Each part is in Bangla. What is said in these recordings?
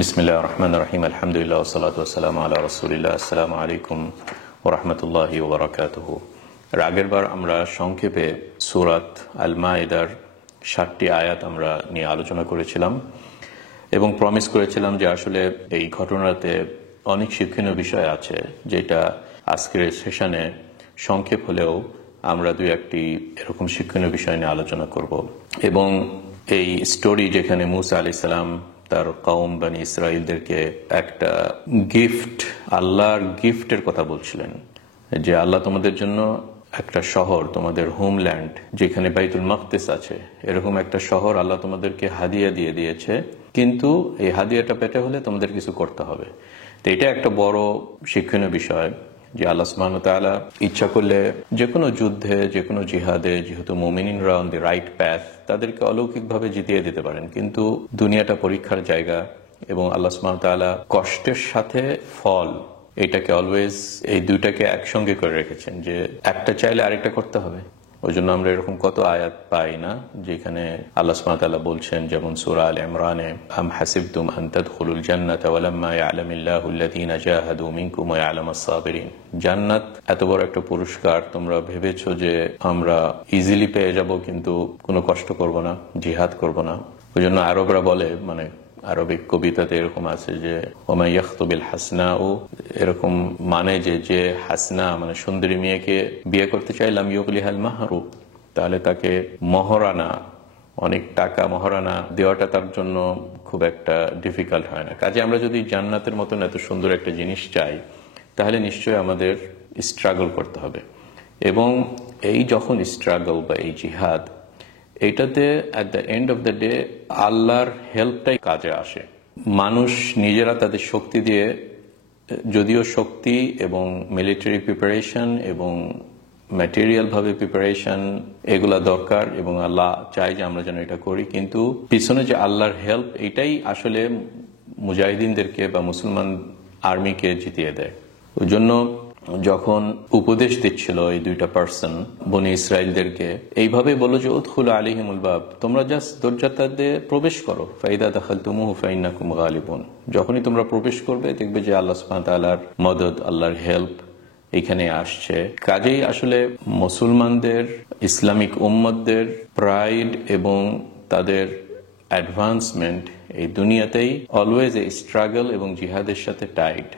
বিসমিল্লাহির রহমানির রহিম আলহামদুলিল্লাহ ওয়াসসালাতু ওয়াসসালামু আলা রাসূলিল্লাহ। আসসালামু আলাইকুম ওয়া রাহমাতুল্লাহি ওয়া বারাকাতুহু। আগের বার আমরা সংক্ষেপে সূরাত আল মাইদার ৭টি আয়াত আমরা নিয়ে আলোচনা করেছিলাম এবং প্রমিস করেছিলাম যে আসলে এই ঘটনাতে অনেক শিক্ষণীয় বিষয় আছে, যেটা আজকের সেশনে সংক্ষেপ হলেও আমরা দুই একটি এরকম শিক্ষণীয় বিষয় নিয়ে আলোচনা করব। এবং এই স্টোরি যেখানে মূসা আলাইহিস সালাম তার কওম বনি ইসরাইলদেরকে একটা গিফট, আল্লাহর গিফটের কথা বলছিলেন, যে আল্লাহ তোমাদের জন্য একটা শহর, তোমাদের হোমল্যান্ড যেখানে বাইতুল মাকদিস আছে, এরকম একটা শহর আল্লাহ তোমাদেরকে হাদিয়া দিয়ে দিয়েছে, কিন্তু এই হাদিয়াটা পেতে হলে তোমাদের কিছু করতে হবে। তো এটা একটা বড় শিক্ষণীয় বিষয় যে আল্লাহ সুবহানাহু ওয়া তাআলা ইচ্ছা করলে যে কোনো যুদ্ধে, যে কোনো জিহাদে, যেহেতু মুমিনিনরা অন দি রাইট প্যাথ, তাদেরকে অলৌকিকভাবে জিতিয়ে দিতে পারেন। কিন্তু দুনিয়াটা পরীক্ষার জায়গা এবং আল্লাহ সুবহানাহু ওয়া তাআলা কষ্টের সাথে ফল, এটাকে অলওয়েজ এই দুইটাকে একসঙ্গে করে রেখেছেন, যে একটা চাইলে আরেকটা করতে হবে। ওই জন্য আমরা এরকম কত আয়াত পাই না যেখানে আল্লাহ সুবহানাহু ওয়া তাআলা বলছেন, যেমন সূরা আল ইমরানে, আম হাসিবতুম আন তাদখুলুল জান্নাতা ওয়ালাম্মা ইয়ালামিল্লাহু আল্লাযীনা জাহাদু মিনকুম ওয়া ইয়ালামাস সাবিরিন। জান্নাত এত বড় একটা পুরস্কার, তোমরা ভেবেছো যে আমরা ইজিলি পেয়ে যাব, কিন্তু কোনো কষ্ট করব না, জিহাদ করব না। ওই জন্য আরবরা বলে, মানে আরবিক কবিতাতে এরকম আছে যে ওমা ইয়াখতুবিল হাসনা, ও এরকম মানে যে হাসনা মানে সুন্দরী মেয়েকে বিয়ে করতে চাইলাম ইউগলিহাল মাহরু, তাহলে তাকে মহারানা, অনেক টাকা মহারানা দেওয়াটা তার জন্য খুব একটা ডিফিকাল্ট হয় না। কাজে আমরা যদি জান্নাতের মতন এত সুন্দর একটা জিনিস চাই, তাহলে নিশ্চয়ই আমাদের স্ট্রাগল করতে হবে। এবং এই যখন স্ট্রাগল বা এই জিহাদ, এইটাতে at the end of the day আল্লাহর হেল্পটাই কাজে আসে। মানুষ নিজেরা তাদের শক্তি দিয়ে, যদিও শক্তি এবং মিলিটারি প্রিপারেশন এবং ম্যাটেরিয়াল ভাবে প্রিপারেশন এগুলা দরকার এবং আল্লাহ চায় যে আমরা যেন এটা করি, কিন্তু পিছনে যে আল্লাহর হেল্প, এটাই আসলে মুজাহিদিনদেরকে বা মুসলমান আর্মিকে জিতিয়ে দেয়। ওই জন্য যখন উপদেশ দিচ্ছিল এই দুইটা পার্সন বনি ইসরাইলদেরকে, এইভাবে বলো যে উদখুলু আলাইহিমুল বাব, তোমরা জাস্ট দরজাটা দিয়ে প্রবেশ করো, ফাইদা দাখালতুমুহু ফাইন্নাকুম গালিবুন। যখনই তোমরা প্রবেশ করবে, দেখবে যে আল্লাহ সুবহানাহু ওয়া তাআলার মদদ, আল্লাহর হেল্প এখানে আসছে। কাজেই আসলে মুসলমানদের, ইসলামিক উম্মতদের প্রাইড এবং তাদের অ্যাডভান্সমেন্ট এই দুনিয়াতেই অলওয়েজ এই স্ট্রাগল এবং জিহাদের সাথে টাইড,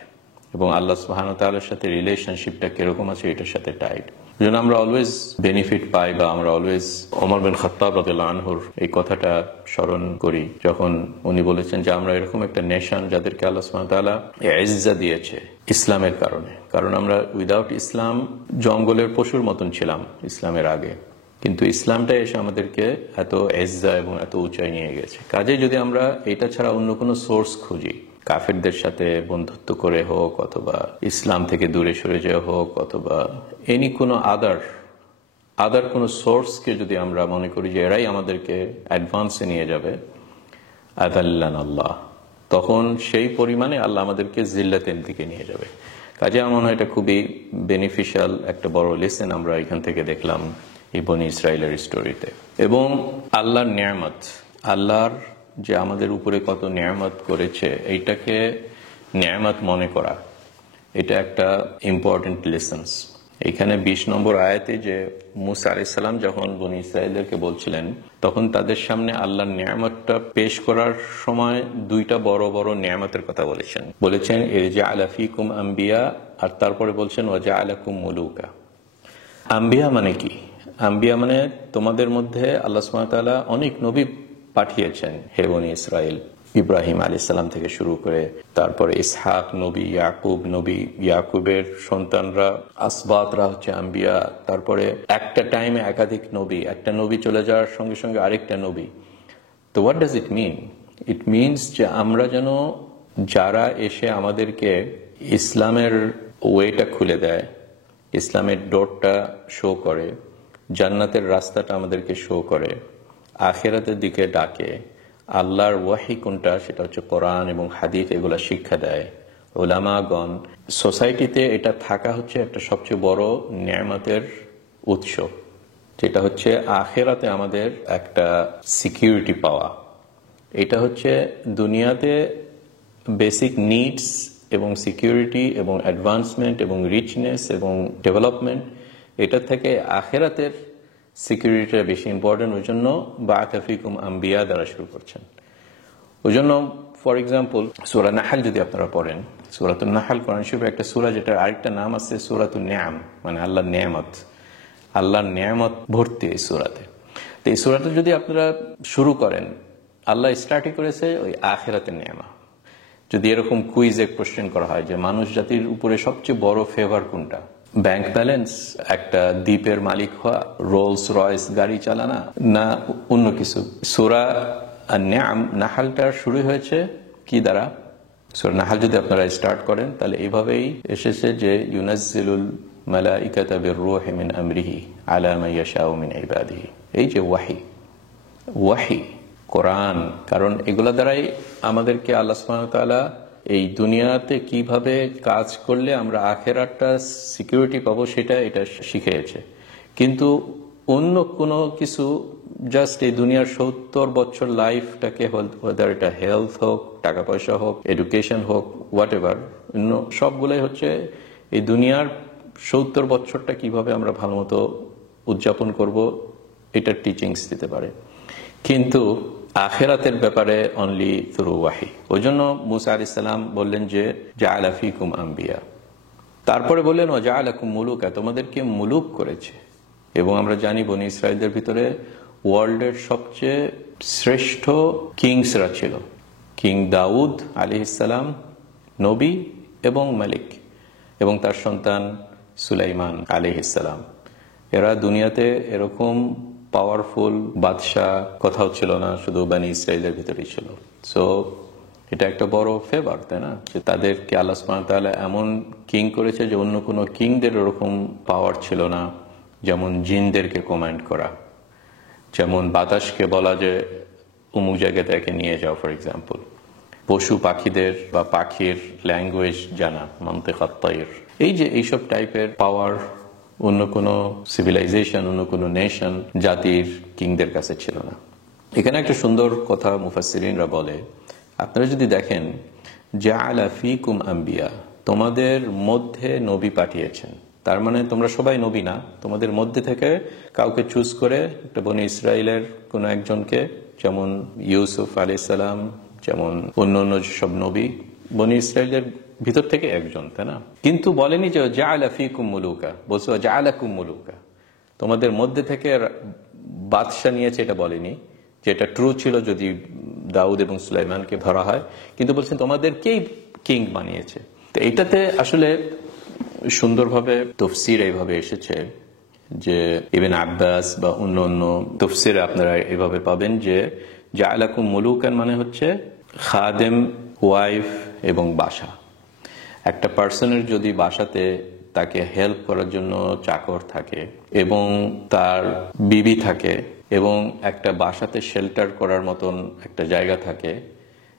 এবং আল্লাহ সুবহানাহু ওয়া তাআলার সাথে রিলেশনশিপটা কিরকম আছে এটার সাথে টাইড। এই জন্য আমরা অলওয়েজ বেনিফিট পাই, বা আমরা অলওয়েজ ওমর বিন খাত্তাব রাদিয়াল্লাহু আনহুর এই কথাটা স্মরণ করি, যখন উনি বলেছেন যে আমরা এরকম একটা নেশন যাদেরকে আল্লাহ সুবহানাহু ওয়া তাআলা ইজ্জত দিয়েছে ইসলামের কারণে। কারণ আমরা উইদাউট ইসলাম জঙ্গলের পশুর মতন ছিলাম ইসলামের আগে, কিন্তু ইসলামটা এসে আমাদেরকে এত ইজ্জত এবং এত উঁচাই নিয়ে গেছে। কাজে যদি আমরা এটা ছাড়া অন্য কোনো সোর্স খুঁজি, কাফেরদের সাথে বন্ধুত্ব করে হোক, অথবা ইসলাম থেকে দূরে সরে যাওয়া হোক, অথবা এনি কোনো আদার কোনো সোর্সকে যদি আমরা মনে করি যে এরাই আমাদেরকে অ্যাডভান্সে নিয়ে যাবে, আদাল্লান আল্লাহ, তখন সেই পরিমাণে আল্লাহ আমাদেরকে জিল্লাতের দিকে নিয়ে যাবে। কাজে আমার মনে হয় এটা খুবই বেনিফিশিয়াল একটা বড় লেসন আমরা এখান থেকে দেখলাম এই বনি ইসরাইলের স্টোরিতে। এবং আল্লাহর নিয়ামত, আল্লাহর যে আমাদের উপরে কত নিয়ামত করেছে, এইটাকে নিয়ামত মনে করা, এটা একটা ইম্পর্টেন্ট লেসন্স। এখানে 20 নম্বর আয়াতে যে মূসা আলাইহিস সালাম যখন বনি ইসরাইলদেরকে বলছিলেন, তখন তাদের সামনে আল্লাহর নিয়ামতটা পেশ করার সময় দুইটা বড় বড় নিয়ামতের কথা বলেছেন ইরজাআলা ফীকুম আম্বিয়া, আর তারপরে বলছেন ওয়াজআলাকুম মুলুকা। আম্বিয়া মানে কি? আম্বিয়া মানে তোমাদের মধ্যে আল্লাহ সুবহানাহু ওয়া তাআলা অনেক নবী পাঠিয়েছেন হে বনি ইসরাইল। ইব্রাহিম আলাইহিস সালাম থেকে শুরু করে, তারপরে ইসহাক নবী, ইয়াকুব নবী, ইয়াকুবের সন্তানরা আসবাতরা হচ্ছে আম্বিয়া, তারপরে একটা টাইমে একাধিক নবী, একটা নবী চলে যাওয়ার সঙ্গে সঙ্গে আরেকটা নবী। তো what does it mean? It means যে আমরা যেন, যারা এসে আমাদেরকে ইসলামের ওয়েটা খুলে দেয়, ইসলামের ডোরটা শো করে, জান্নাতের রাস্তাটা আমাদেরকে শো করে, আখিরাতের দিকে ডাকে, আল্লাহর ওয়াহি কোনটা সেটা হচ্ছে কোরআন এবং হাদিস, এগুলা শিক্ষা দেয় উলামাগণ। সোসাইটিতে এটা থাকা হচ্ছে একটা সবচেয়ে বড় নিয়ামতের উৎস, যেটা হচ্ছে আখিরাতে আমাদের একটা সিকিউরিটি পাওয়া। এটা হচ্ছে দুনিয়াতে বেসিক নিডস এবং সিকিউরিটি এবং অ্যাডভান্সমেন্ট এবং রিচনেস এবং ডেভেলপমেন্ট, এটা থেকে আখেরাতের সিকিউরিটিটা বেশি ইম্পর্টেন্ট। ওই জন্য বা'আথা ফীকুম আম্বিয়া দ্বারা শুরু করছেন। ওই জন্য ফর এক্সাম্পল সূরা নাহল যদি আপনারা পড়েন, সূরাতুন নাহল কোরআন শরীফের একটা সূরা যেটার আরেকটা নাম আছে সূরাতুন নিআম, মানে আল্লাহর নিয়ামত। আল্লাহর নিয়ামত ভর্তি এই সূরাতে। তো এই সূরাটা যদি আপনারা শুরু করেন, আল্লাহ স্টার্টই করেছে ওই আখিরাতের নিয়ামা। যদি এরকম কুইজে কোশ্চেন করা হয় যে মানুষ জাতির উপরে সবচেয়ে বড় ফেভার কোনটা, ব্যাংক ব্যালেন্স, একটা দ্বীপের মালিক হওয়া, রোলস রয়েস গাড়ি চালানা, না অন্য কিছু, সূরা নিআম নাহলটার শুরু হয়েছে কি দ্বারা? সূরা নাহল যদি আপনারা স্টার্ট করেন তাহলে এইভাবেই এসেছে যে ইউনাজ্জিলুল মালাইকাতা বিররূহি মিন আমরিহি আলা মান ইয়াশাউ মিন ইবাদিহি। এই যে ওয়াহি কোরআন, কারণ এগুলা দ্বারাই আমাদেরকে আল্লাহ সুবহানাহু ওয়া তাআলা এই দুনিয়াতে কিভাবে কাজ করলে আমরা আখিরাতটা সিকিউরিটি পাবো সেটা এটা শিখিয়েছে। কিন্তু অন্য কোনো কিছু জাস্ট এই দুনিয়ার 70 বছর লাইফটাকে, ওয়েদার এটা হেলথ হোক, টাকা পয়সা হোক, এডুকেশন হোক, হোয়াট এভার, সবগুলোই হচ্ছে এই দুনিয়ার 70 বছরটা কিভাবে আমরা ভালো মতো উদযাপন করব এটার টিচিংস দিতে পারে। কিন্তু আখিরাতের ব্যাপারে অনলি থ্রু ওয়াহি। ওই জন্য মুসা আলাইহিস সালাম বললেন যে জাআলা ফীকুম আম্বিয়া, তারপরে বললেন ওয়া জাআলাকুম মুলুকা, তোমাদেরকে মুলুক করেছে। এবং আমরা জানি বনি ইসরাইলদের ভিতরে ওয়ার্ল্ডের সবচেয়ে শ্রেষ্ঠ কিংসরা ছিল। কিং দাউদ আলাইহিস সালাম নবী এবং মালিক, এবং তার সন্তান সুলাইমান আলাইহিস সালাম। এরা দুনিয়াতে এরকম পাওয়ারফুল বাদশাহ কোথাও ছিল না, শুধু বনি ইসরাইলের ভিতরেই ছিল। সো এটা একটা বড় ফেভার, তাই না, যে তাদেরকে আল্লাহ সুবহানাহু ওয়া তাআলা এমন কিং করেছে যে অন্য কোনো কিংদের ওরকম পাওয়ার ছিল না। যেমন জিনদেরকে কমান্ড করা, যেমন বাতাসকে বলা যে অমুক জায়গায় তাকে নিয়ে যাও, ফর এক্সাম্পল পশু পাখিদের বা পাখির ল্যাঙ্গুয়েজ জানা, মানতিকাত তায়র। এই যে এইসব টাইপের পাওয়ার অন্য কোনো সিভিলাইজেশন, অন্য কোনো নেশন, জাতির কিংদের কাছে ছিল না। এখানে একটা সুন্দর কথা মুফাসসিরিনরা বলে, আপনারা যদি দেখেন জাআলা ফীকুম আম্বিয়া, তোমাদের মধ্যে নবী পাঠিয়েছেন। তার মানে তোমরা সবাই নবী না, তোমাদের মধ্যে থেকে কাউকে চুজ করে একটা বনি ইসরাইলের কোনো একজনকে, যেমন ইউসুফ আলাইহিস সালাম, যেমন অন্য অন্য সব নবী বনি ইসরাইলের ভিতর থেকে একজন, তাই না? কিন্তু বলেনি যে জাআলা ফীকুম মুলুকা, বলছো জাআলাকুম মুলুকা, তোমাদের মধ্যে থেকে বাদশা নিয়েছে, এটা বলেনি, যেটা ট্রু ছিল যদি দাউদ এবং সুলাইমানকে ধরা হয়। কিন্তু বলছেন তোমাদেরকেই কিং বানিয়েছে। তো এইটাতে আসলে সুন্দরভাবে তফসির এইভাবে এসেছে যে ইবনে আব্বাস বা অন্য অন্য তফসিরে আপনারা এইভাবে পাবেন যে জাআলাকুম মুলুকান মানে হচ্ছে খাদেম, ওয়াইফ এবং বাসা। একটা পার্সনের যদি বাসাতে তাকে হেল্প করার জন্য চাকর থাকে এবং তার বিবি থাকে এবং একটা বাসাতে শেল্টার করার মতন একটা জায়গা থাকে,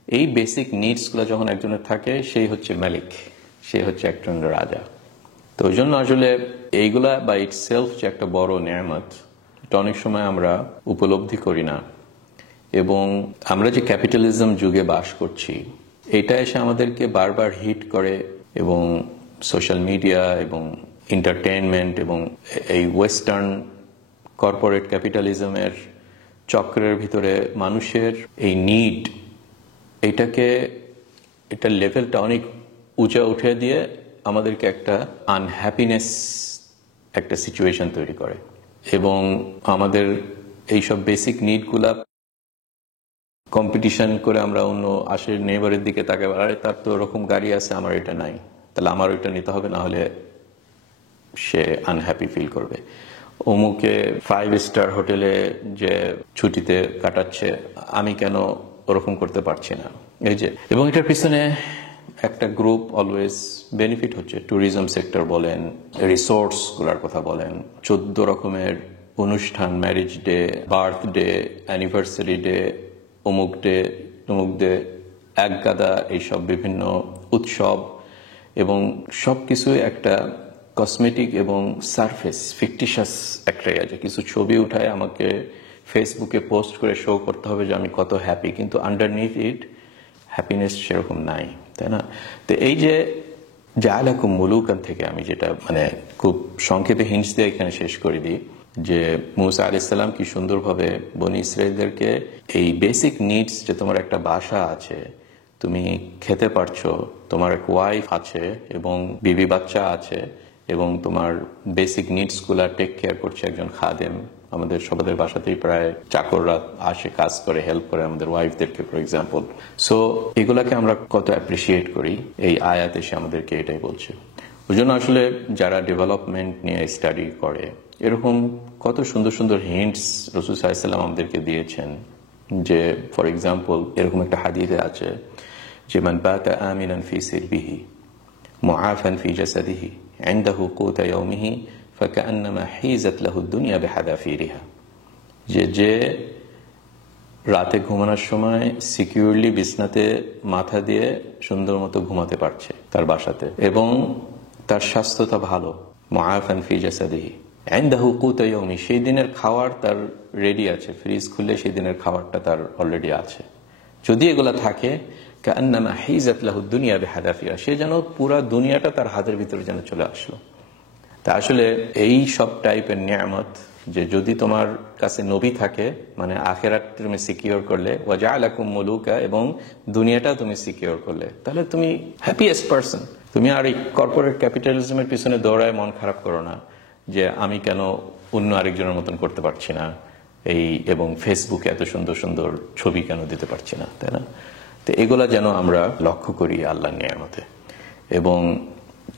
এই বেসিক নিডসগুলো যখন একজনের থাকে, সেই হচ্ছে মালিক, সে হচ্ছে একজন রাজা। তো ওই জন্য আসলে এইগুলা বা ইট সেলফ যে একটা বড় নিয়ামত, এটা অনেক সময় আমরা উপলব্ধি করি না। এবং আমরা যে ক্যাপিটালিজম যুগে বাস করছি, এটা এসে আমাদেরকে বারবার হিট করে, এবং সোশ্যাল মিডিয়া এবং এন্টারটেইনমেন্ট এবং এই ওয়েস্টার্ন কর্পোরেট ক্যাপিটালিজমের চক্রের ভিতরে মানুষের এই নিড, এটার লেভেলটা অনেক উঁচা উঠে দিয়ে আমাদেরকে একটা আনহ্যাপিনেস, একটা সিচুয়েশন তৈরি করে। এবং আমাদের এইসব বেসিক নিডগুলা কম্পিটিশন করে আমরা অন্য আশের নেবারের দিকে তাকে, আরে তার তো ওরকম গাড়ি আছে, আমার এটা নাই, তাহলে আমার ওইটা নিতে হবে, না হলে সে আনহ্যাপি ফিল করবে। অমুকে 5 স্টার হোটেলে যে ছুটিতে কাটাচ্ছে, আমি কেন ওরকম করতে পারছি না, এই যে। এবং এটার পিছনে একটা গ্রুপ অলওয়েজ বেনিফিট হচ্ছে। ট্যুরিজম সেক্টর বলেন, রিসোর্টস গুলার কথা বলেন, 14 রকমের অনুষ্ঠান, marriage day, birthday, anniversary day, অমুক ডে, তমুক ডে, এক গাদা এইসব বিভিন্ন উৎসব, এবং সবকিছুই একটা কসমেটিক এবং সারফেস, ফিকটিশাস একটা যে কিছু ছবি উঠায় আমাকে ফেসবুকে পোস্ট করে শো করতে হবে যে আমি কত হ্যাপি, কিন্তু আন্ডারনিথ ইট হ্যাপিনেস সেরকম নাই। তাই না? তো এই যে জাআলাকুম মুলুকান থেকে আমি যেটা মানে খুব সংক্ষেপে হিন্টস দিয়ে এখানে শেষ করে দিই যে মুসা আলাইহিস সালাম কি সুন্দরভাবে বনি ইসরাইলদেরকে এই বেসিক নিডস, যে তোমার একটা বাসা আছে, তুমি খেতে পারছো, তোমার এক ওয়াইফ আছে এবং বিবি বাচ্চা আছে, এবং তোমার বেসিক নিডস গুলা টেক কেয়ার করছে একজন খাদেম। আমাদের সবাদের বাসাতেই প্রায় চাকররা আসে, কাজ করে, হেল্প করে আমাদের ওয়াইফদেরকে, ফর এক্সাম্পল। সো এগুলাকে আমরা কত অ্যাপ্রিসিয়েট করি, এই আয়াত এসে আমাদেরকে এটাই বলছে। ওই জন্য আসলে যারা ডেভেলপমেন্ট নিয়ে স্টাডি করে, এরকম কত সুন্দর সুন্দর হিন্টস রাসূল সাল্লাল্লাহু আলাইহি ওয়াসাল্লাম আমাদেরকে দিয়েছেন। যে ফর এক্সাম্পল এরকম একটা হাদিসে আছে যে মান বাতা আমিনান ফি সিরবিহি মুআফান ফি জাসাদিহি ইনদাহু কুতা ইয়াউমিহি ফাকান্নামা হিজাত লাহু দুনিয়া বিহাদাফিরিহা, যে রাতে ঘুমানোর সময় সিকিউরলি বিছনাতে মাথা দিয়ে সুন্দর মতো ঘুমাতে পারছে তার বাসাতে, এবং তার স্বাস্থ্যটা ভালো, মুআফান ফি জাসাদিহি ইনদাহু কুতা ইয়াউমি, সেই দিনের খাবার তার রেডি আছে, ফ্রিজ খুললে সেই দিনের খাবারটা তার অলরেডি আছে। যদি এগুলা থাকে কান্নামা হিজাত লাহু দুনিয়া বিহাদাফিরিহা, সে যেন পুরা দুনিয়াটা তার হাতের ভিতরে যেন চলে আসলো। তা আসলে এই সব টাইপের নিয়ামত, যে যদি তোমার কাছে নবী থাকে, মানে আখিরাত তুমি সিকিউর করলে, ওয়া জাআলাকুম মুলুকা, এবং দুনিয়াটা তুমি সিকিউর করলে, তাহলে তুমি হ্যাপিয়েস্ট পারসন। তুমি আর এই কর্পোরেট ক্যাপিটালিজমের পিছনে দৌড়ায় মন খারাপ করো না যে আমি কেন অন্য আরেকজনের মতন করতে পারছি না, এই এবং ফেসবুকে এত সুন্দর সুন্দর ছবি কেন দিতে পারছি না, তাই না? তো এগুলা যেন আমরা লক্ষ্য করি আল্লাহর নিয়ামতে। এবং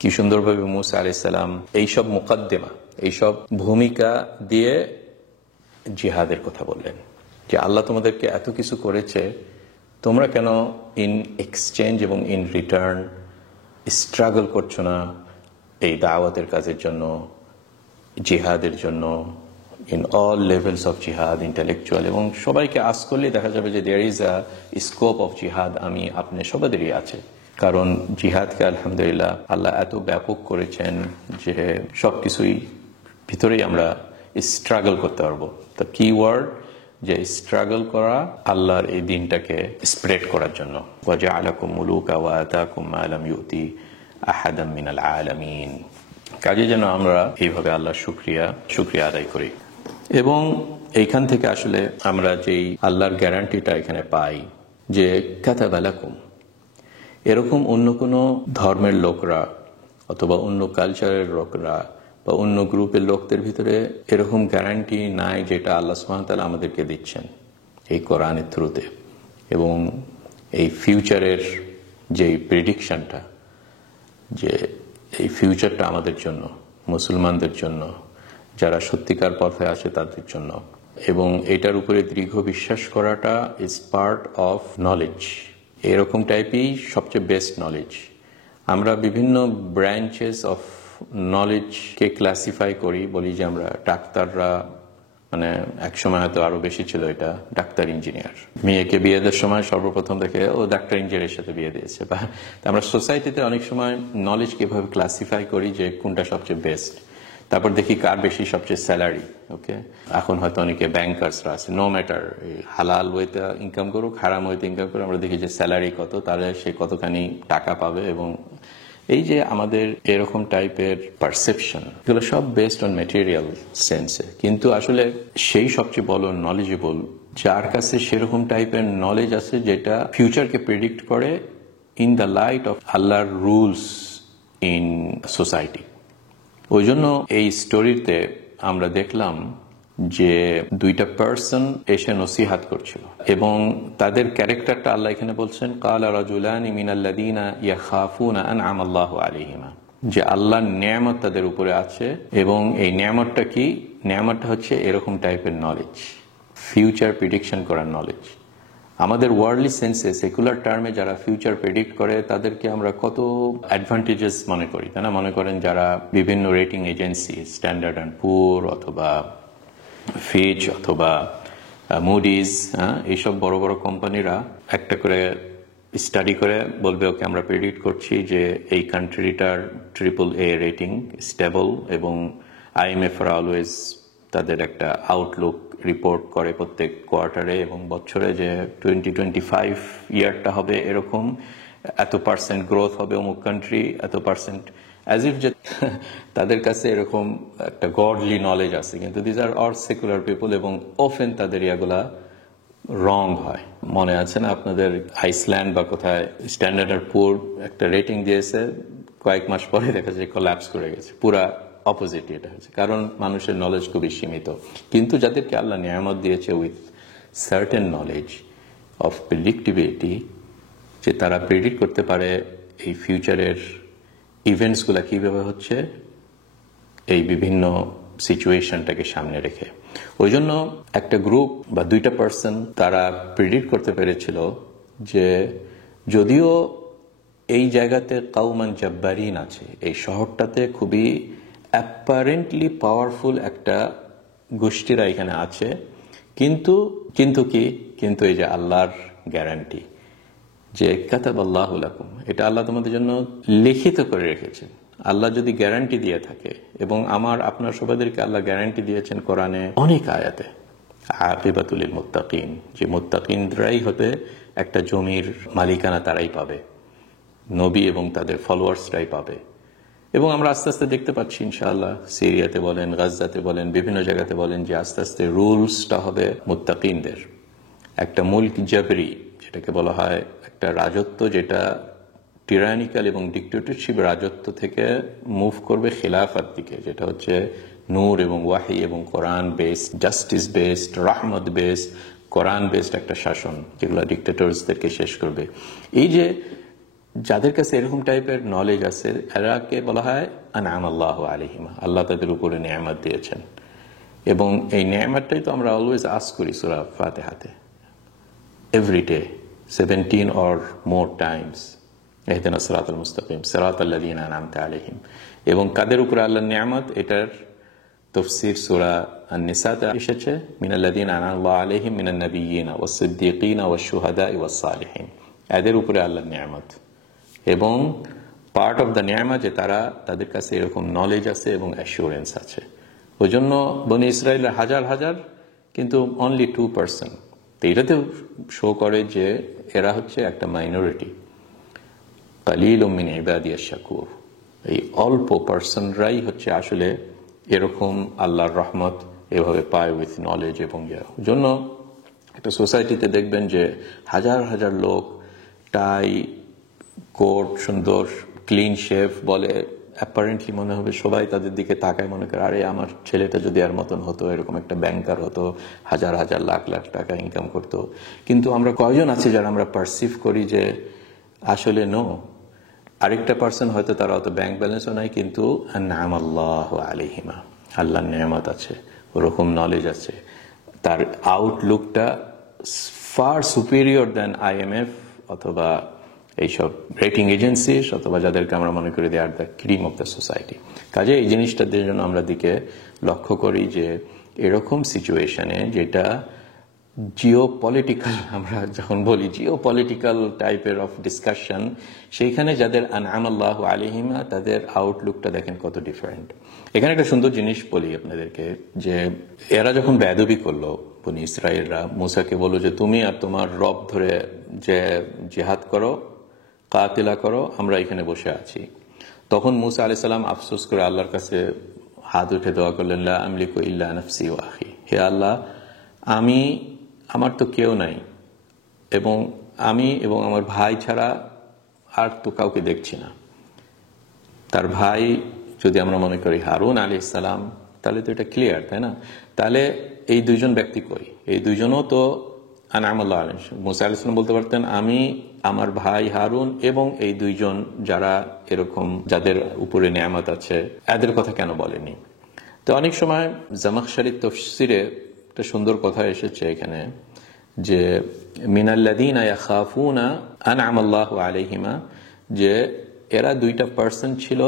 কি সুন্দরভাবে মুসা আলাইহিস সালাম এইসব মুকদ্দিমা, এইসব ভূমিকা দিয়ে জিহাদের কথা বললেন, যে আল্লাহ তোমাদেরকে এত কিছু করেছে, তোমরা কেন ইন এক্সচেঞ্জ এবং ইন রিটার্ন স্ট্রাগল করছো না এই দাওয়াতের কাজের জন্য, জিহাদের জন্য, ইন অল লেভেলস অফ জিহাদ, ইন্টেলেকচুয়াল, এবং সবাইকে আস করলে দেখা যাবে যে there is a scope of জিহাদ আমি আপনি সবাদেরই আছে। কারণ জিহাদকে আলহামদুলিল্লাহ আল্লাহ এত ব্যাপক করেছেন যে সবকিছুই ভিতরেই আমরা স্ট্রাগল করতে পারবো। তো কি ওয়ার্ড, যে স্ট্রাগল করা আল্লাহর এই দিনটাকে স্প্রেড করার জন্য। ওয়া জাআলাকুম মুলুকা ওয়া আতাকুম মা লাম ইউতি আহাদাম মিনাল আলামিন। কাজে যেন আমরা এইভাবে আল্লাহর শুকরিয়া আদায় করি। এবং এইখান থেকে আসলে আমরা যেই আল্লাহর গ্যারান্টিটা এখানে পাই যে কাতাবা লাকুম, এরকম অন্য কোনো ধর্মের লোকরা অথবা অন্য কালচারের লোকরা বা অন্য গ্রুপের লোকদের ভিতরে এরকম গ্যারান্টি নাই যেটা আল্লাহ সুবহানাহু ওয়া তাআলা আমাদেরকে দিচ্ছেন এই কোরআনের থ্রুতে। এবং এই ফিউচারের যে প্রেডিকশনটা, যে এই ফিউচারটা আমাদের জন্য, মুসলমানদের জন্য, যারা সত্যিকার পথে আসে তাদের জন্য, এবং এটার উপরে দৃঢ় বিশ্বাস করাটা ইজ পার্ট অফ নলেজ। এরকম টাইপই সবচেয়ে বেস্ট নলেজ। আমরা বিভিন্ন ব্রাঞ্চেস অফ নলেজকে ক্লাসিফাই করি, বলি যে আমরা ডাক্তাররা, মানে এক সময় হয়তো আরো বেশি ছিল এটা, ডাক্তার ইঞ্জিনিয়ার। মেয়েকে বিয়ে দেওয়ার সময় সর্বপ্রথম দেখে ও ডাক্তার ইঞ্জিনিয়ারের সাথে বিয়ে দিয়েছে। বা আমরা সোসাইটিতে অনেক সময় নলেজ কিভাবে ক্লাসিফাই করি যে কোনটা সবচেয়ে বেস্ট, তারপর দেখি কার বেশি সবচেয়ে স্যালারি। ওকে, এখন হয়তো অনেকে ব্যাংকার্সরা আছে, নো ম্যাটার হালাল ওয়েতে ইনকাম করুক হারাম ওয়েতে ইনকাম করুক, আমরা দেখি যে স্যালারি কত, তাহলে সে কতখানি টাকা পাবে। এবং এই যে আমাদের এরকম টাইপের পারসেপশন, এগুলো সব বেসড অন ম্যাটেরিয়াল সেন্সে। কিন্তু আসলে সেই সবচেয়ে বড় নলেজেবল যার কাছে সেরকম টাইপের নলেজ আছে যেটা ফিউচারকে প্রেডিক্ট করে ইন দ্য লাইট অফ আল্লাহর রুলস ইন সোসাইটি। ওই জন্য এই স্টোরিতে আমরা দেখলাম যে দুইটা পার্সন এসে নসিহাত করছিল, এবং তাদের ক্যারেক্টারটা আল্লাহ এখানে বলছেন ক্বালা রাজুলানি মিনাল্লাযীনা ইয়াখাফুনা আনআমাল্লাহু আলাইহিমা, যে আল্লাহর নিয়ামত তাদের উপরে আছে। এবং এই নিয়ামতটা কি? নিয়ামতটা হচ্ছে এরকম টাইপের নলেজ, ফিউচার প্রেডিকশন করার নলেজ। আমাদের ওয়ার্ল্ডলি সেন্সে, সেকুলার টার্মে যারা ফিউচার প্রেডিক্ট করে তাদেরকে আমরা কত অ্যাডভান্টেজেস মনে করি, তাই না? মনে করেন যারা বিভিন্ন রেটিং এজেন্সি, স্ট্যান্ডার্ড অ্যান্ড পুর অথবা ফিচ অথবা মুডিজ, এইসব বড় বড় কোম্পানিরা একটা করে স্টাডি করে বলবে ওকে আমরা প্রেডিক্ট করছি যে এই কান্ট্রিটার AAA রেটিং স্টেবল, এবং IMFরা অলওয়েজ তাদের একটা আউটলুক রিপোর্ট করে প্রত্যেক কোয়ার্টারে এবং বছরে যে 2025 ইয়ারটা হবে এরকম, এত পার্সেন্ট গ্রোথ হবে অমুক কান্ট্রি, এত পার্সেন্ট, অ্যাজ ইফ যে তাদের কাছে এরকম একটা গডলি নলেজ আছে, কিন্তু these are all secular people, এবং অফেন তাদের ইয়াগুলা রং হয়। মনে আছে না আপনাদের আইসল্যান্ড বা কোথায় স্ট্যান্ডার্ড অ্যান্ড পুর একটা রেটিং দিয়েছে, কয়েক মাস পরে দেখা যায় কোল্যাপস করে গেছে। পুরা অপোজিট এটা হচ্ছে, কারণ মানুষের নলেজ খুবই সীমিত। কিন্তু যাদেরকে আল্লাহ নিয়ামত দিয়েছে উইথ সার্টেন নলেজ অফ প্রেডিক্টিবিলিটি, যে তারা প্রেডিক্ট করতে পারে এই ফিউচারের ইভেন্টসগুলো কীভাবে হচ্ছে এই বিভিন্ন সিচুয়েশনটাকে সামনে রেখে, ওই জন্য একটা গ্রুপ বা দুইটা পার্সন তারা প্রেডিক্ট করতে পেরেছিল যে যদিও এই জায়গাতে কাউমান জাব্বারিন আছে, এই শহরটাতে খুবই অ্যাপারেন্টলি পাওয়ারফুল একটা গোষ্ঠীরা এখানে আছে, কিন্তু কিন্তু এই যে আল্লাহর গ্যারান্টি, যে কাতাব আল্লাহু লাকুম, এটা আল্লাহ তোমাদের জন্য লিখিত করে রেখেছেন। আল্লাহ যদি গ্যারান্টি দিয়ে থাকে, এবং আপনার সবাইদেরকে আল্লাহ গ্যারান্টি দিয়েছেন কোরআনে অনেক আয়াতে, আকিবাতুল লিল মুত্তাকিন, যে মুত্তাকিনরাই হতে একটা জমির মালিকানা তারাই পাবে, নবী এবং তাদের ফলোয়ার্সরাই পাবে। এবং আমরা আস্তে আস্তে দেখতে পাচ্ছি ইনশাআল্লাহ, সিরিয়াতে বলেন, গাজাতে বলেন, বিভিন্ন জায়গাতে বলেন, যে আস্তে আস্তে রুলসটা হবে মুত্তাকিনদের। একটা মুলক জাবরি, যেটাকে বলা হয় একটা রাজত্ব যেটা টিরানিক্যাল এবং ডিক্টেটরশিপ রাজত্ব থেকে মুভ করবে খিলাফার দিকে, যেটা হচ্ছে নূর এবং ওয়াহি এবং কোরআন বেসড, জাস্টিস বেসড, রাহমত বেসড, কোরআন বেসড একটা শাসন, যেগুলো ডিক্টেটরসদেরকে শেষ করবে। এই যে যাদের কাছে এরকম টাইপের নলেজ আছে, এরাকে বলা হয় আনআম আল্লাহু আলাইহিম, আল্লাহ তাদের উপরে নিয়ামত দিয়েছেন। এবং এই নিয়ামতটাই তো আমরা অলওয়েজ আস্ক করি সূরা ফাতিহাতে, every day 17 or more times, ইহদিনাস সিরাতাল মুস্তাকিম সিরাতাল লাযিনা আনআমতা আলাইহিম। এবং কাদের উপরে আল্লাহর নিয়ামত, এটার তাফসীর সূরা আন-নিসাতে এসেছে, মিনাল্লাযিনা আনআল্লাহু আলাইহিম মিনান নাবিয়্যিনা ওয়াস সিদ্দীকিনা ওয়াশ শুহাদাই ওয়াস সালিহিন, এদের উপরে আল্লাহর নিয়ামত। এবং পার্ট অফ দ্য নিয়ামত যে তাদের কাছে এরকম নলেজ আছে এবং অ্যাসিওরেন্স আছে। ওই জন্য বনি ইসরায়েলের হাজার হাজার, কিন্তু অনলি 2%। তো এটাতে শো করে যে এরা হচ্ছে একটা মাইনরিটি, কালিলুম মিন ইবাদিয়াশ শাকুর। এই অল্প পার্সনরাই হচ্ছে আসলে এরকম আল্লাহর রহমত এভাবে পায় উইথ নলেজ এবং জন্য একটা সোসাইটিতে দেখবেন যে হাজার হাজার লোক টাই, কোট, সুন্দর ক্লিন শেভ বলে, অ্যাপারেন্টলি মনে হবে সবাই তাদের দিকে তাকায়, মনে করে আরে আমার ছেলেটা যদি আর মতন হতো, এরকম একটা ব্যাংকার হতো, হাজার হাজার লাখ লাখ টাকা ইনকাম করতো। কিন্তু আমরা কয়জন আছি যারা আমরা পারসিভ করি যে আসলে নো, আরেকটা পার্সন হয়তো তারা অত ব্যাংক ব্যালেন্সও নাই, কিন্তু আনআম আল্লাহু আলাইহিমা, আল্লাহর নিয়ামত আছে, ওরকম নলেজ আছে, তার আউটলুকটা ফার সুপিরিয়র দ্যান IMF অথবা এইসব রেটিং এজেন্সি, অথবা যাদেরকে আমরা মনে করি they are the cream of the society. কাজে এই জিনিসটাদের জন্য আমরা দিকে লক্ষ্য করি যে এরকম সিচুয়েশনে, যেটা জিও পলিটিক্যাল, আমরা যখন বলি জিও পলিটিক্যাল টাইপের অফ ডিসকাশন, সেইখানে যাদের আনআম আল্লাহু আলাইহিমা, তাদের আউটলুকটা দেখেন কত ডিফারেন্ট। এখানে একটা সুন্দর জিনিস বলি আপনাদেরকে, যে এরা যখন বেয়াদবি করলো, বনি ইসরায়েলরা মুসাকে বলল যে তুমি আর তোমার রব ধরে যে জিহাদ করো, কাতিলা করো, আমরা এখানে বসে আছি। তখন মুসা আলাইহিস সালাম আফসোস করে আল্লাহর কাছে হাত উঠে দোয়া করলেন, লা আমলিকু ইল্লা নাফসি ওয়া আখি, হে আল্লাহ, আমার তো কেউ নাই, এবং আমার ভাই ছাড়া আর তো কাউকে দেখছি না। তার ভাই যদি আমরা মনে করি হারুন আলাইহিস সালাম, তাহলে তো এটা ক্লিয়ার, তাই না? তাহলে এই দুইজন ব্যক্তি কই? এই দুইজনও তো আনআম আল্লাহু আলাইহিম। মুসা আলাইহিস সালাম বলতে পারতেন আমি, আমার ভাই হারুন এবং এই দুইজন যারা এরকম যাদের উপরে নিয়ামত আছে, এদের কথা কেন বলেনি? তো অনেক সময় জামাখশারীর তাফসীরে একটা সুন্দর কথা এসেছে এখানে, যে মিনাল্লাযীনা ইয়াখাফুনা আনআম আল্লাহু আলাইহিমা, যে এরা দুইটা পার্সন ছিল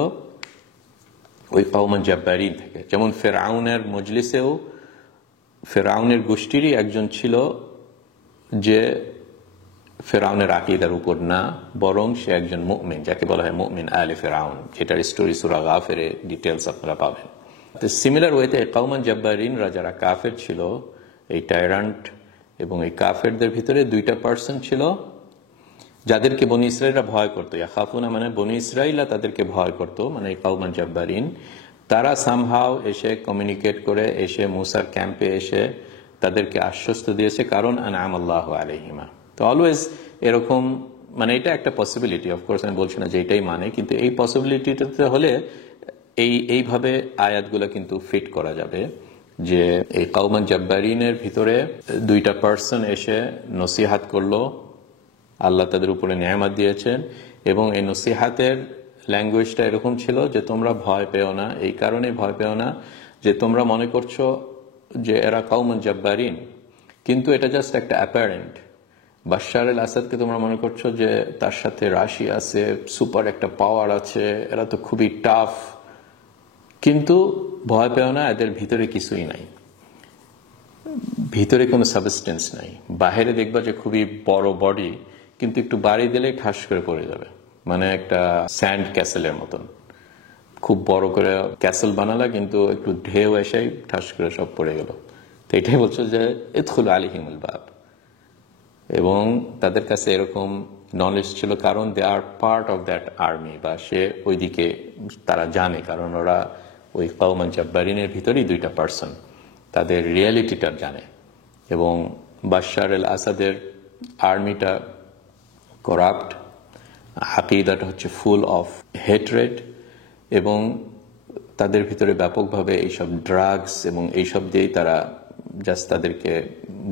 ওই কওমান জাব্বারিন থেকে। যেমন ফেরাউনের মজলিসেও ফেরাউনের গোষ্ঠীরই একজন ছিল যে ফেরাউনের আকীদার উপর না, বরং সে একজন মুমিন, যাকে বলা হয় মুমিন আলে ফেরাউন, যেটার স্টোরি সূরা গাফিরে ডিটেলস আপনারা পাবেন। তো সিমিলার ওয়েতে কওমান জাব্বারিনরা যারা কাফের ছিল, এই টাইরান্ট এবং এই কাফেরদের ভিতরে দুইটা পার্সন ছিল যাদেরকে বনি ইসরাইলরা ভয় করতো, ইয়াখাফুনা মানে বনি ইসরাইলরা তাদেরকে ভয় করতো, মানে কাউমান জাব্বারিন, তারা সামহাও এসে কমিউনিকেট করে এসে মুসার ক্যাম্পে এসে তাদেরকে আশ্বস্ত দিয়েছে, কারণ আনআম আল্লাহু আলাইহিমা। তো অলওয়েজ এরকম, মানে এটা একটা পসিবিলিটি, অফকোর্স আমি বলছি না যে এটাই মানে, কিন্তু এই পসিবিলিটিটাতে হলে এইভাবে আয়াতগুলো কিন্তু ফিট করা যাবে যে এই কাউমান জাব্বারিনের ভিতরে দুইটা পার্সন এসে নসিহাত করলো, আল্লাহ তাদের উপরে নেয়ামত দিয়েছেন, এবং এই নসিহাতের ল্যাঙ্গুয়েজটা এরকম ছিল যে তোমরা ভয় পেও না। এই কারণে ভয় পেও না যে তোমরা মনে করছো যে এরা কাউমান জাব্বারিন, কিন্তু এটা জাস্ট একটা অ্যাপারেন্ট। বাশার আল আসাদকে তোমরা মনে করছো যে তার সাথে রাশি আছে, সুপার একটা পাওয়ার আছে, এরা তো খুবই টাফ, কিন্তু ভয় পেও না, এদের ভিতরে কিছুই নাই, ভিতরে কোনো সাবস্টেন্স নাই। বাহিরে দেখবা যে খুবই বড় বডি, কিন্তু একটু বাড়ি দিলেই ঠাস করে পড়ে যাবে, মানে একটা স্যান্ড ক্যাসেলের মতন। খুব বড় করে ক্যাসেল বানালা, কিন্তু একটু ঢেউ এসেই ঠাস করে সব পড়ে গেল। তো এটাই বলছো যে ইদখুলু আলাইহিমুল বাব, এবং তাদের কাছে এরকম নলেজ ছিল কারণ দে আর পার্ট অফ দ্যাট আর্মি, বা সে ওইদিকে তারা জানে, কারণ ওরা ওই কাউমান জাব্বারিনের ভিতরেই দুইটা পার্সন, তাদের রিয়ালিটিটা জানে। এবং বাশার আল আসাদের আর্মিটা করাপ্ট, আকিদাটা হচ্ছে ফুল অফ হেট্রেড, এবং তাদের ভিতরে ব্যাপকভাবে এইসব ড্রাগস এবং এইসব দিয়েই তারা জাস্ট তাদেরকে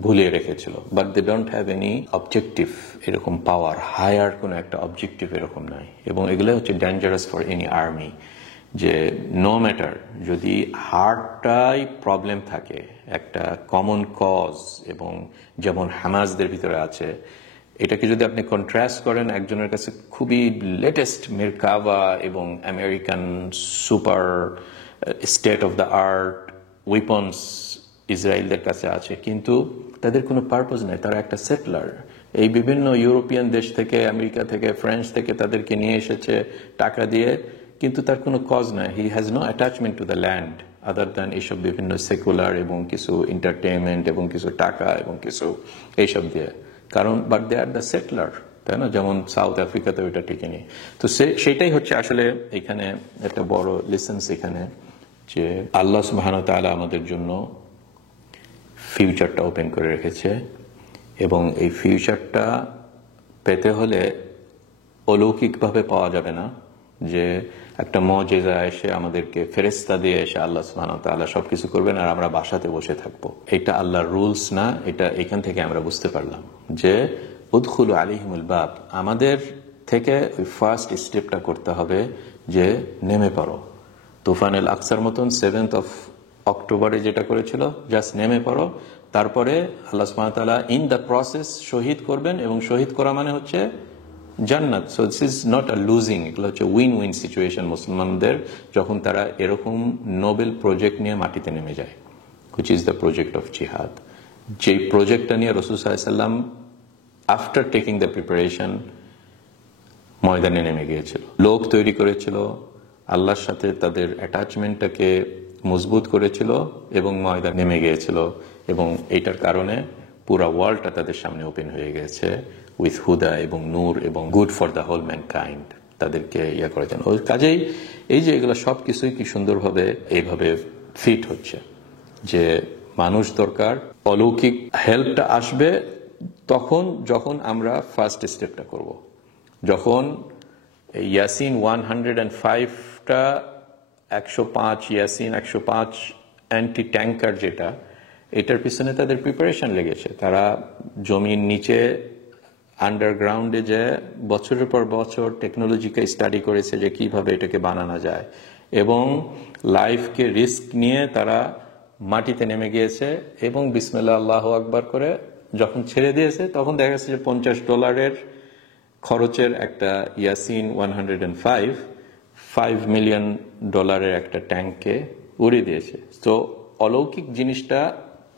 ভুলিয়ে রেখেছিল। But they don't have any objective, এরকম পাওয়ার, হায়ার কোনো একটা অবজেক্টিভ এরকম নাই। এবং এগুলো হচ্ছে ডেঞ্জারাস ফর এনি আর্মি, যে নো ম্যাটার যদি হার্টটাই প্রবলেম থাকে, একটা কমন কজ, এবং যেমন হামাসদের ভিতরে আছে, এটাকে যদি আপনি কন্ট্রাস্ট করেন একজনের কাছে খুবই লেটেস্ট মেরকাভা এবং American super state of the art weapons ইসরায়েলদের কাছে আছে, কিন্তু তাদের কোনো পারপোজ নেই, তারা একটা সেটলার। এই বিভিন্ন ইউরোপিয়ান দেশ থেকে, আমেরিকা থেকে, ফ্রান্স থেকে তাদেরকে নিয়ে এসেছে টাকা দিয়ে, কিন্তু তার কোনো কজ নাই। He has no attachment to the land other than এইসব বিভিন্ন সেকুলার এবং কিছু এন্টারটেনমেন্ট এবং কিছু টাকা এবং কিছু এইসব দিয়ে, কারণ but they are the settler, তাই না? যেমন সাউথ আফ্রিকাতে ওইটা টিকে নিয়ে। তো সেটাই হচ্ছে আসলে এখানে একটা বড় লেসেন্স এখানে, যে আল্লাহ সুবহানাহু ওয়া তাআলা আমাদের জন্য ফিউচারটা ওপেন করে রেখেছে, এবং এই ফিউচারটা পেতে হলে অলৌকিকভাবে পাওয়া যাবে না, যে একটা মুজিজা এসে আমাদেরকে ফেরেশতা দিয়ে এসে আল্লাহ সুবহানাহু ওয়া তাআলা সবকিছু করবেন আর আমরা বাসাতে বসে থাকবো। এটা আল্লাহর রুলস না। এটা এখান থেকে আমরা বুঝতে পারলাম যে উদখুলু আলাইহিমুল বাব, আমাদের থেকে ওই ফার্স্ট স্টেপটা করতে হবে যে নেমে পড়ো। তুফানুল আকসার মতন 7th of অক্টোবরে যেটা করেছিল, জাস্ট নেমে পড়ো। তারপরে আল্লাহ সুবহানাহু ওয়া তাআলা ইন দ্য প্রসেস শহীদ করবেন, এবং শহীদ করা মানে হচ্ছে জান্নাত। So this is not a losing, এগুলো হচ্ছে উইন উইন সিচুয়েশন মুসলমানদের, যখন তারা এরকম নোবেল প্রজেক্ট নিয়ে মাটিতে নেমে যায়, which is the project of জিহাদ। যেই প্রজেক্টটা নিয়ে রাসূল সাল্লাল্লাহু আলাইহি ওয়াসাল্লাম আফটার টেকিং দ্য প্রিপারেশন ময়দানে নেমে গিয়েছিল, লোক তৈরি করেছিল, আল্লাহর সাথে তাদের অ্যাটাচমেন্টটাকে মজবুত করেছিল, এবং ময়দানে নেমে গিয়েছিল, এবং এইটার কারণে পুরা ওয়ার্ল্ডটা তাদের সামনে ওপেন হয়ে গেছে উইথ হুদা এবং নূর এবং good for the whole mankind, তাদেরকে ইয়া করেছেন। ওই কাজেই এই যে এগুলো সব কিছুই কি সুন্দরভাবে এইভাবে ফিট হচ্ছে, যে মানুষ দরকার, অলৌকিক হেল্পটা আসবে তখন যখন আমরা ফার্স্ট স্টেপটা করব, যখন ইয়াসিন 105টা 105 ইয়াসিন 105 অ্যান্টি ট্যাঙ্কার যেটা, এটার পিছনে তাদের প্রিপারেশন লেগেছে। তারা জমির নিচে আন্ডারগ্রাউন্ডে যে বছরের পর বছর টেকনোলজিকে স্টাডি করেছে যে কিভাবে এটাকে বানানো যায়, এবং লাইফকে রিস্ক নিয়ে তারা মাটিতে নেমে গিয়েছে, এবং বিসমিল্লাহ আল্লাহু আকবার করে যখন ছেড়ে দিয়েছে, তখন দেখা গেছে যে $50 খরচের একটা ইয়াসিন 105 $5 মিলিয়ন একটা ট্যাঙ্কে উড়িয়ে দিয়েছে। তো অলৌকিক জিনিসটা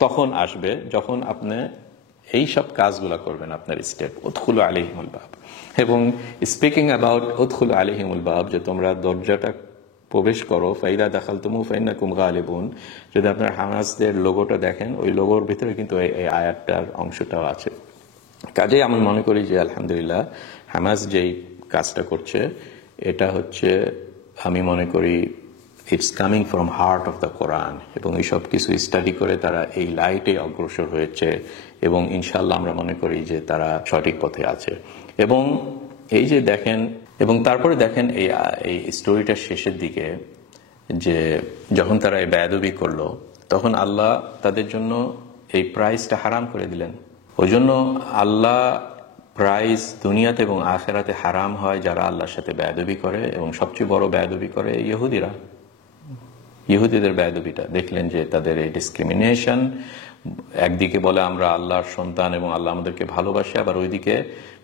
তখন আসবে যখন আপনি এই সব কাজগুলো করবেন, আপনার স্টেপ উদখুলু আলাইহিমুল বাব। এবং স্পিকিং অ্যাবাউট উদখুলু আলাইহিমুল বাব, যে তোমরা দরজাটা প্রবেশ করো, ফাইদা দাখালতুমু ফাইন্নাকুম গালিবুন, যদি আপনার হামাসদের লোগোটা দেখেন, ওই লোগোর ভিতরে কিন্তু এই আয়াতটার অংশটাও আছে। কাজেই আমি মনে করি যে আলহামদুলিল্লাহ হামাস যেই কাজটা করছে এটা হচ্ছে, আমি মনে করি it's coming from heart of the Quran, এবং এইসব কিছু স্টাডি করে তারা এই লাইটে অগ্রসর হয়েছে, এবং ইনশাল্লাহ আমরা মনে করি যে তারা সঠিক পথে আছে। এবং এই যে দেখেন, এবং তারপরে দেখেন এই স্টোরিটার শেষের দিকে যে যখন তারা এই বেয়াদবি করলো, তখন আল্লাহ তাদের জন্য এই প্রাইজটা হারাম করে দিলেন। ওই জন্য আল্লাহ প্রাইজ দুনিয়াতে এবং আখেরাতে হারাম হয় যারা আল্লাহর সাথে বেয়াদবি করে, এবং সবচেয়ে বড় বেয়াদবি করে ইহুদিরা। ইহুদিদের বেয়াদবিটা দেখলেন যে তাদের এই ডিসক্রিমিনেশন, একদিকে বলে আমরা আল্লাহর সন্তান এবং আল্লাহ আমাদেরকে ভালোবাসে, আবার ওইদিকে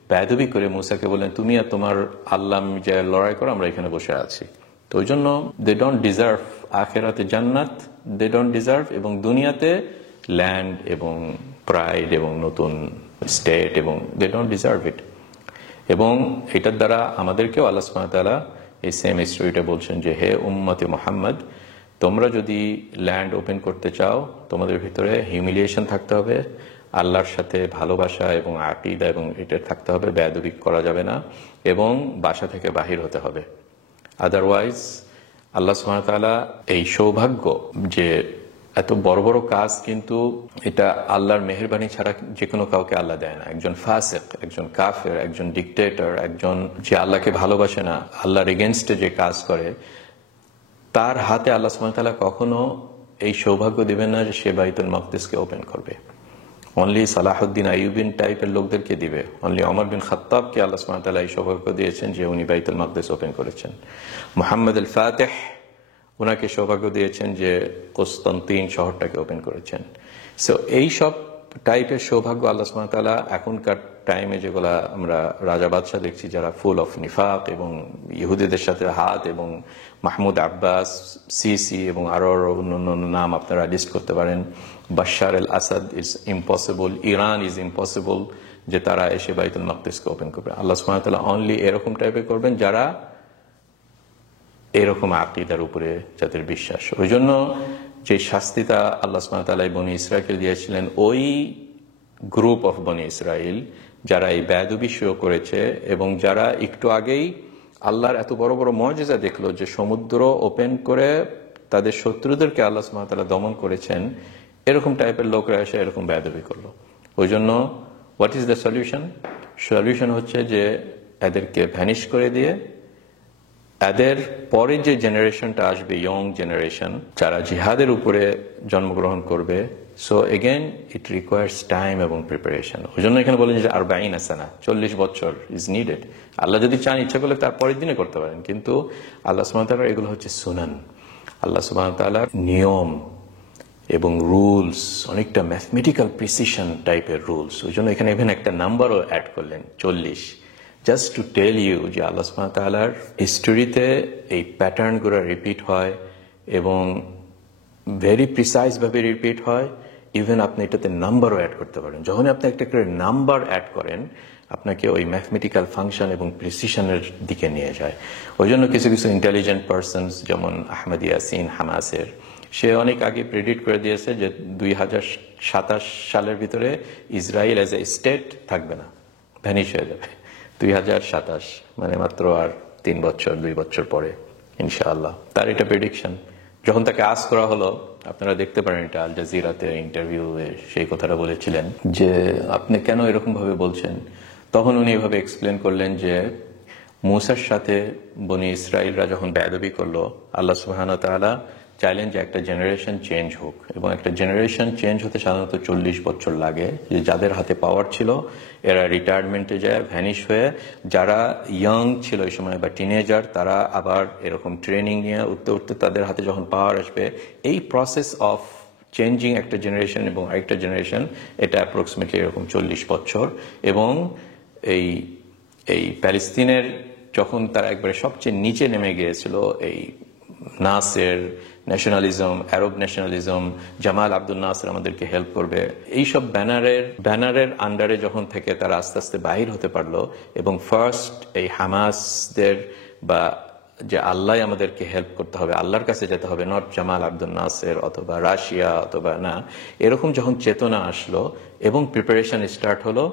বেয়াদবি করে মুসাকে বললেন তুমি আর তোমার আল্লাহ যে লড়াই করো, আমরা এখানে বসে আছি। তো ওই জন্য দে ডোন্ট ডিজার্ভ আখেরাতে জান্নাত, দে ডোন্ট ডিজার্ভ, এবং দুনিয়াতে ল্যান্ড এবং প্রাইড এবং নতুন স্টেট, এবং দে ডোন্ট ডিজার্ভ ইট। এবং এটার দ্বারা আমাদেরকেও আল্লাহ সুবহানাহু ওয়া তাআলা এই সেম স্টোরিটা বলছেন যে হে উম্মতে মুহাম্মদ, তোমরা যদি ল্যান্ড ওপেন করতে চাও, তোমাদের ভিতরে হিউমিলিয়েশন থাকতে হবে, আল্লাহর সাথে ভালোবাসা এবং আকীদা এবং এটা থাকতে হবে, বেয়াদবি করা যাবে না, এবং বাসা থেকে বাহির হতে হবে। আদারওয়াইজ আল্লাহ সুবহানাহু ওয়া তাআলা এই সৌভাগ্য যে এত বড় বড় কাজ, কিন্তু এটা আল্লাহর মেহেরবানি ছাড়া যে কোনো কাউকে আল্লাহ দেয় না। একজন ফাসিক, একজন কাফের, একজন ডিকটেটর, একজন যে আল্লাহকে ভালোবাসে না, আল্লাহর এগেনস্টে যে কাজ করে, তার হাতে আল্লাহ সুবহানাহু ওয়া তাআলা কখনো এই সৌভাগ্য দিবেন না যে সে বাইতুল মাকদিসকে ওপেন করবে। অনলি সালাহুদ্দিন আইয়ুবিন টাইপের লোকদেরকে দিবে। অনলি ওমর বিন খাত্তাবকে আল্লাহ সুবহানাহু ওয়া তাআলা এই সৌভাগ্য দিয়েছেন যে উনি বাইতুল মাকদিস ওপেন করেছেন। মুহাম্মদ আল ফাতিহ, ওনাকে সৌভাগ্য দিয়েছেন যে কনস্তান্তিন শহরটাকে ওপেন করেছেন। সো এই সব টাইপের সৌভাগ্য আল্লাহ সুবহানাহু ওয়া তাআলা এখনকার টাইমে যেগুলা আমরা রাজা বাদশাহ দেখছি যারা ফুল অফ নিফাক এবং ইহুদিদের সাথে হাত, এবং মাহমুদ আব্বাস, সিসি এবং আরো অন্যান্য নাম আপনারা লিস্ট করতে পারেন, Bashar al Assad is impossible, Iran is impossible যে তারা এসে বাইতুল মাকদিসকে ওপেন করবে। আল্লাহ সুবহানাহু ওয়া তাআলা অনলি এরকম টাইপের করবেন যারা এরকম আকীদার উপরে যাদের বিশ্বাস। ওই জন্য যে শাস্তিটা আল্লাহ সুবহানাহু ওয়া তাআলা বনি ইসরাঈলকে দিয়েছিলেন, ওই গ্রুপ অফ বনি ইসরাঈল যারা এই বেয়াদবি শুরু করেছে, এবং যারা একটু আগেই আল্লাহর এত বড় বড় মুআজিজা দেখলো যে সমুদ্র ওপেন করে তাদের শত্রুদেরকে আল্লাহ সুবহানাহু ওয়া তাআলা দমন করেছেন, এরকম টাইপের লোকরা এসে এরকম বেয়াদবি করলো। ওই জন্য what is the solution? Solution হচ্ছে যে এদেরকে ভ্যানিশ করে দিয়ে এদের পরে যে জেনারেশনটা আসবে, ইয়ং জেনারেশন যারা জিহাদের উপরে জন্মগ্রহণ করবে, so again it requires time এবং প্রিপারেশন। ওই জন্য এখানে বলেন যে 40 সানা, 40 বছর ইজ নিডেড। আল্লাহ যদি চান, ইচ্ছা করলে তার পরের দিনে করতে পারেন, কিন্তু আল্লাহ সুবহানাহু ওয়া তাআলার এগুলো হচ্ছে সুনান, আল্লাহ সুবহানাহু ওয়া তাআলার নিয়ম এবং রুলস, অনেকটা ম্যাথমেটিক্যাল প্রিসিশন টাইপের রুলস। ওই জন্য এখানে ইভেন একটা নাম্বারও অ্যাড করলেন 40, জাস্ট টু টেল ইউ যে আল্লাহ সুবহানাহু ওয়া তাআলার হিস্টোরিতে এই প্যাটার্নগুলো রিপিট হয় এবং ভেরি প্রিসাইজ ভাবে রিপিট হয়। ইভেন আপনি এটাতে নাম্বারও অ্যাড করতে পারেন। যখন আপনি একটা করে নাম্বার অ্যাড করেন, আপনাকে ওই ম্যাথমেটিক্যাল ফাংশন এবং প্রিসিশনের দিকে নিয়ে যায়। ওই জন্য কিছু কিছু ইন্টেলিজেন্ট পারসনস, যেমন আহমেদ ইয়াসিন হামাসের, সে অনেক আগে প্রেডিক্ট করে দিয়েছে যে 2027 সালের ভিতরে ইসরায়েল এজ এ স্টেট থাকবে না, ভ্যানিশ হয়ে যাবে। 2027 মানে মাত্র আর 3 বছর 2 বছর পরে ইনশাআল্লাহ। তার এটা প্রেডিকশন। যখন তাকে আজ করা হলো, আপনারা দেখতে পারেন এটা আল জাজিরাতে ইন্টারভিউ, সেই কথাটা বলেছিলেন যে আপনি কেন এরকম ভাবে বলছেন, তখন উনি এভাবে এক্সপ্লেন করলেন যে মূসার সাথে বনি ইসরাইলরা যখন বেয়াদবি করলো, আল্লাহ সুবহানাহু ওয়া তাআলা চাইলেন যে একটা জেনারেশন চেঞ্জ হোক, এবং একটা জেনারেশন চেঞ্জ হতে সাধারণত 40 বছর লাগে। যে যাদের হাতে পাওয়ার ছিল এরা রিটায়ারমেন্টে যায়, ভ্যানিশ হয়ে, যারা ইয়াং ছিল এই সময় বা টিনেজার, তারা আবার এরকম ট্রেনিং নিয়ে উঠতে উঠতে তাদের হাতে যখন পাওয়ার আসবে, এই প্রসেস অফ চেঞ্জিং একটা জেনারেশন এবং আরেকটা জেনারেশন, এটা অ্যাপ্রক্সিমেটলি এরকম 40 বছর। এবং এই এই প্যালেস্তিনের যখন তারা একবারে সবচেয়ে নিচে নেমে গিয়েছিল, এই নাসের ন্যাশনালিজম, আরব ন্যাশনালিজম, জামাল আব্দুল নাসের আমাদেরকে হেল্প করবে, এইসব ব্যানারের আন্ডারে যখন থেকে তারা আস্তে আস্তে বাহির হতে পারলো, এবং ফার্স্ট এই হামাসদের বা যে আল্লাহ আমাদেরকে হেল্প করতে হবে, আল্লাহর কাছে যেতে হবে, নট জামাল আব্দুল নাসের অথবা রাশিয়া অথবা না, এরকম যখন চেতনা আসলো এবং প্রিপারেশন স্টার্ট হলো,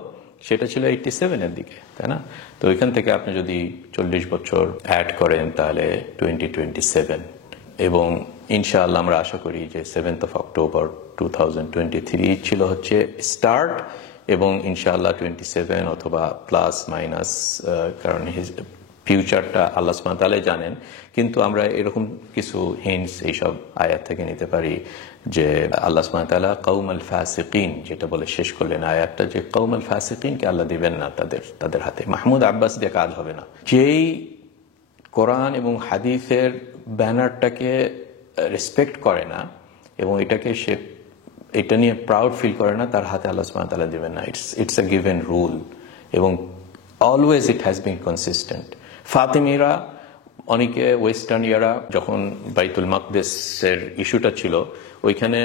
সেটা ছিল 87-এর দিকে, তাই না? তো ওইখান থেকে আপনি যদি 40 বছর অ্যাড করেন তাহলে 2027, এবং ইনশাআল্লাহ আমরা আশা করি যে 7th of October 2023 ছিল হচ্ছে স্টার্ট, এবং ইনশাআল্লাহ 27 অথবা প্লাস মাইনাস, কারণ ফিউচারটা আল্লাহ সুবহানাহু ওয়া তাআলা জানেন, কিন্তু আমরা এরকম কিছু হিন্টস এইসব আয়াত থেকে নিতে পারি যে আল্লাহ সুবহানাহু ওয়া তাআলা কওমাল ফাসিকিন, যেটা বলে শেষ করলেন আয়াতটা, যে কওমাল ফাসিকিনকে আল্লাহ দিবেন না তাদের হাতে, মাহমুদ আব্বাস দিয়ে কাজ হবে না। যেই কোরআন এবং হাদিসের ব্যানারটাকে রেসপেক্ট করে না এবং এটা নিয়ে প্রাউড ফিল করে না, তার হাতে আল্লাহ সুবহানাহু ওয়া তাআলা দিবেন না। ইটস আ গিভেন রুল, এবং always it has been consistent. ফাতিমিরা, অনেকে ওয়েস্টার্ন ইয়ারা যখন বাইতুল মাকদেসের ইস্যুটা ছিল, ওইখানে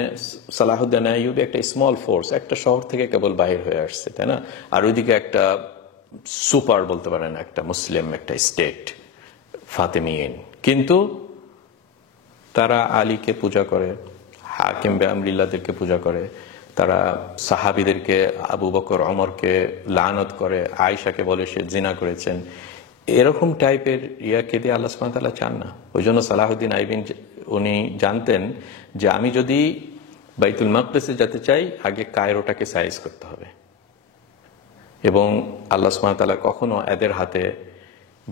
সালাহুদ্দিন আইয়ুবী একটা স্মল ফোর্স, একটা শহর থেকে কেবল বাহির হয়ে আসছে, তাই না? আর ওইদিকে একটা সুপার বলতে পারেন একটা মুসলিম একটা স্টেট ফাতিমিয়িন, কিন্তু তারা আলীকে পূজা করে, হাকিম বেআমরিল্লাহদেরকে পূজা করে, তারা সাহাবীদেরকে, আবু বকর ওমরকে লানত করে, আয়েশাকে বলে সে জিনা করেছেন। এরকম টাইপের ইয়াকে দিয়ে আল্লাহ সুবহানাহু ওয়া তাআলা চান না। ওই জন্য সালাহুদ্দিন আইবিন উনি জানতেন যে আমি যদি বাইতুল মাকদেসে যেতে চাই, আগে কায়রোটাকে সাইজ করতে হবে, এবং আল্লাহ সুবহানাহু ওয়া তাআলা কখনো এদের হাতে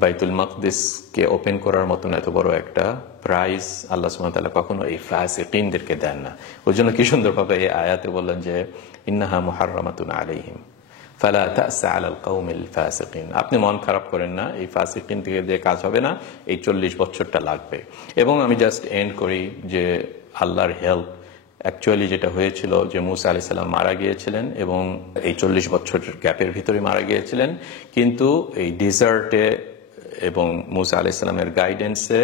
বাইতুল মাকদিসকে ওপেন করার মতন এত বড় একটা প্রাইজ আল্লাহ সুবহানাহু ওয়া তাআলা কখনো এই ফাসিকিনদেরকে দেন না। ওই জন্য কি সুন্দরভাবে এই আয়াতে বললেন যে ইন্নাহা মুহাররামাতুন আলাইহিম ফালা তা'সা আলাল কওমিল ফাসিকিন। আপনি মন খারাপ করেন না, এই ফাসিকিন থেকে দিয়ে কাজ হবে না, এই 40 বছরটা লাগবে। এবং আমি জাস্ট এন্ড করি যে আল্লাহর হেল্প অ্যাকচুয়ালি যেটা হয়েছিল যে মুসা আলাইহিস সালাম মারা গিয়েছিলেন, এবং এই 40 বছর গ্যাপের ভিতরে মারা গিয়েছিলেন, কিন্তু এই ডেজার্টে এবং মুসা আলাইহিস সালামের গাইডেন্সে,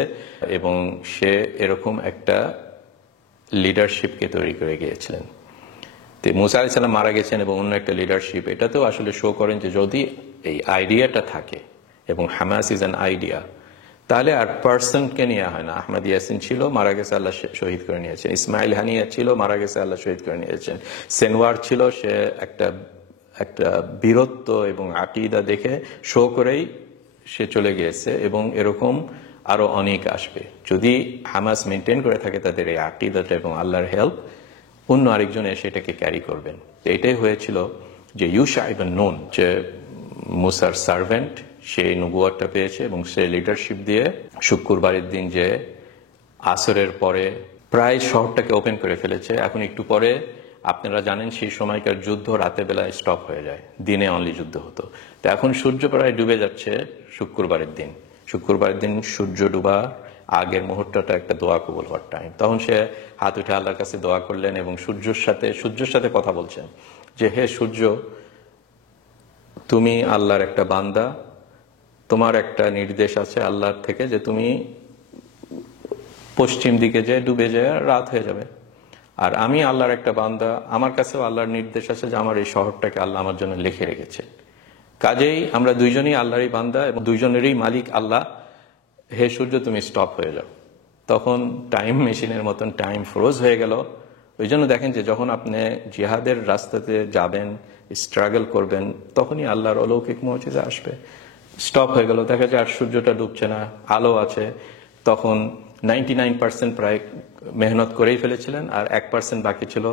এবং সে এরকম একটা লিডারশিপকে তৈরি করে গিয়েছিলেন। তো মুসা আলাইহিস সালাম মারা গেছেন এবং অন্য একটা লিডারশিপ, এটাতেও আসলে শো করেন যে যদি এই আইডিয়াটা থাকে, এবং হামাস ইজ অ্যান আইডিয়া, তাহলে আর পার্সনকে নিয়ে হয় না। আহমদ ইয়াসিন ছিল, মারা গেছে, আল্লাহ শহীদ করে নিয়েছেন। ইসমাইল হানিয়া ছিল, মারা গেছে, আল্লাহ শহীদ করে নিয়েছেন। সেনওয়ার ছিল, সে একটা বীরত্ব এবং আকীদা দেখে শো করেই সে চলে গিয়েছে, এবং এরকম আরো অনেক আসবে। যদি হামাস মেনটেন করে থাকে তাদের এই আকীদাটা এবং আল্লাহর হেল্প, অন্য আরেকজন এসে এটাকে ক্যারি করবেন। তো এটাই হয়েছিল যে ইউশা ইবন নুন, যে মুসার সার্ভেন্ট, সে নবুয়তটা পেয়েছে এবং সে লিডারশিপ দিয়ে শুক্রবারের দিন যে আসরের পরে প্রায় শহরটাকে ওপেন করে ফেলেছে। এখন একটু পরে আপনারা জানেন সেই সময়কার যুদ্ধ রাতের বেলায় স্টপ হয়ে যায়, দিনে অনলি যুদ্ধ হতো। তো এখন সূর্য প্রায় ডুবে যাচ্ছে শুক্রবারের দিন। শুক্রবারের দিন সূর্য ডুবা আগের মুহূর্তটা একটা দোয়া কবুল হওয়ার টাইম। তখন সে হাত উঠে আল্লাহর কাছে দোয়া করলেন এবং সূর্যের সাথে কথা বলছেন যে হে সূর্য, তুমি আল্লাহর একটা বান্দা, তোমার একটা নির্দেশ আছে আল্লাহর থেকে যে তুমি পশ্চিম দিকে যে ডুবে যায় রাত হয়ে যাবে, আর আমি আল্লাহর একটা বান্দা, আমার কাছেও আল্লাহর নির্দেশ আছে যে আমার এই শহরটাকে আল্লাহ আমার জন্য লিখে রেখেছে। কাজেই আমরা দুইজনই আল্লাহরই বান্দা এবং দুইজনেরই মালিক আল্লাহ। হে সূর্য, তুমি স্টপ হয়ে যাও। তখন টাইম মেশিনের মতন টাইম ফ্রোজ হয়ে গেল। ওই জন্য দেখেন যে যখন আপনি জিহাদের রাস্তাতে যাবেন, স্ট্রাগল করবেন, তখনই আল্লাহর অলৌকিক মুজিজা আসবে। স্টপ হয়ে গেল, দেখা যায় আর সূর্যটা ডুবছে না, আলো আছে। তখন 99% প্রায় মেহনত করেই ফেলেছিলেন, আর 1% বাকি ছিল,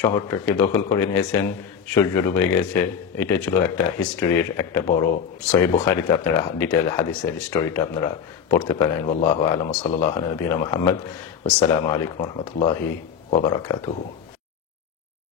শহরটাকে দখল করে নিয়েছেন, সূর্য ডুবে গেছে। এটাই ছিল একটা হিস্টোরির একটা বড়। সহিহ বুখারীতে আপনারা ডিটেইল হাদিসের স্টোরিটা আপনারা পড়তে পারেন। আল্লাহু আ'লাম, সাল্লাল্লাহু আলা নবিয়িনা মুহাম্মদ। আসসালামু আলাইকুম ওয়া রাহমাতুল্লাহি ওয়া বারাকাতুহু।